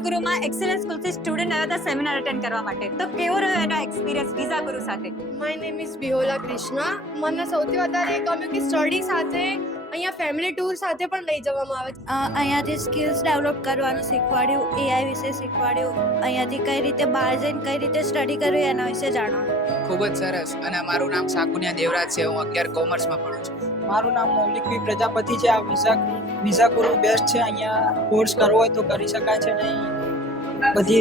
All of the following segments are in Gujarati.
વિઝાગુરુમાં એક્સેલન્સ સ્કૂલથી સ્ટુડન્ટ આવ્યા હતા સેમિનાર અટેન્ડ કરવા માટે. તો કેવો રહ્યો એનો એક્સપિરિયન્સ વિઝાગુરુ સાથે? My name is Bihola Krishna. મને સૌથી વધારે એ ગમ્યું કે સ્ટડી સાથે અહીંયા ફેમિલી ટૂર સાથે પણ લઈ જવામાં આવે છે. અહીંયાથી સ્કિલ્સ ડેવલપ કરવાનું શીખવાડ્યું, એઆઈ વિશે શીખવાડ્યું, અહીંયાથી કઈ રીતે બહાર જઈને કઈ રીતે સ્ટડી કરવી એના વિશે જાણવાનું. ખૂબ જ સરસ. અને મારું નામ સાકુનિયા દેવરાજ છે. હું 11 કોમર્સમાં ભણું છું. મારું નામ મૌલિક બી પ્રજાપતિ છે. આ વિઝાગુરુ બેસ્ટ છે. અહીંયા કોર્સ કરવો હોય તો કરી શકાય છે ને બધી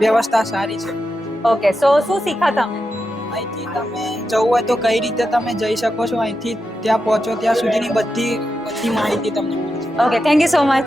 વ્યવસ્થા સારી છે. ઓકે, સો શું શીખ્યા તમે? અહીંથી તમે જવું હોય તો કઈ રીતે તમે જઈ શકો છો, અહીંથી ત્યાં પહોંચો ત્યાં સુધીની બધી માહિતી તમને મળી છે. Okay, thank you so much.